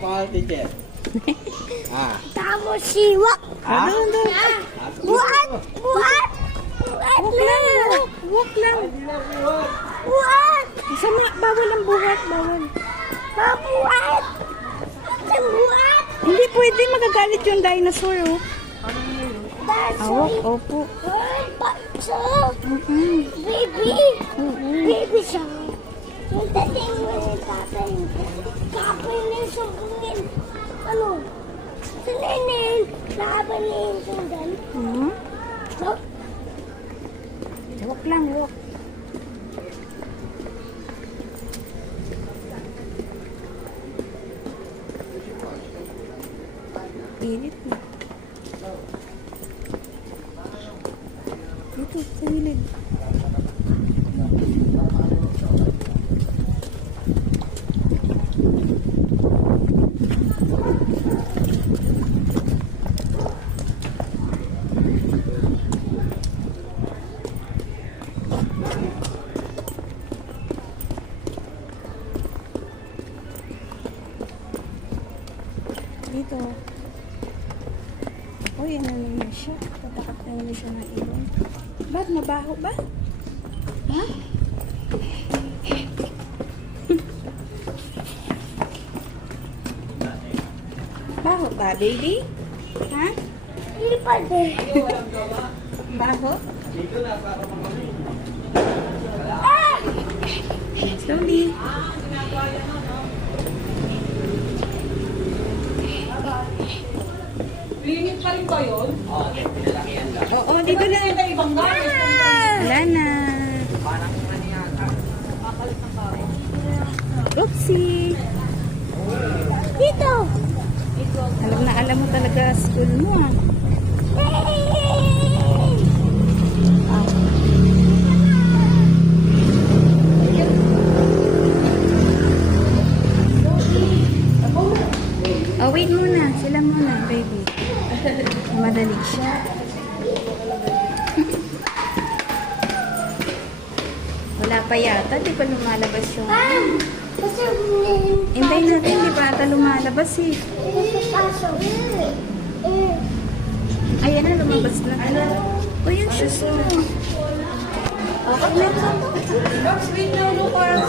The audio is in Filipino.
pangalan, teacher? Tapos siwa. Ah? Buat! Buat! Buat lang! Buwak lang. Hindi na buwan. Buat! Sama, bawal ang buwak, bawal. Mabuat! Ang buat! Hindi pwede, magagalit yung dinosaur, oh. Awak, opo. Ay, bakso! Mm-mm. Baby! Baby siya. Yung dating mo yung tatay. Kapay na yung sumbungin. Ano? Sa nenin. Laban niya yung sundan. Hmm? No? Awak lang, awak. Init na. Dito, sa gilid. Dito. Uy, ano naman siya? Tatakot na naman siya ng ibon. Ba't mabaho ba? Ha? Baho ba, baby? Ha? Hindi pa din. Baho? Dito na, para mamali. Slowly. Limit pa rin ba yun? Oo, pinalakihan lang. Oo, dito lang. May ibang gamit. Wala na. Parang ano yata. Oopsie. Dito! Alam mo talaga school mo, ah. Oh, wait muna. Sila muna, baby. Madali siya. Wala pa yata. Di pa lumalabas yung... Kasi Hintayin natin. Di pa ata lumalabas eh. pasok. Ayan na, lumabas na. O, yung shoes mo. Okay na. Box window, Lucas.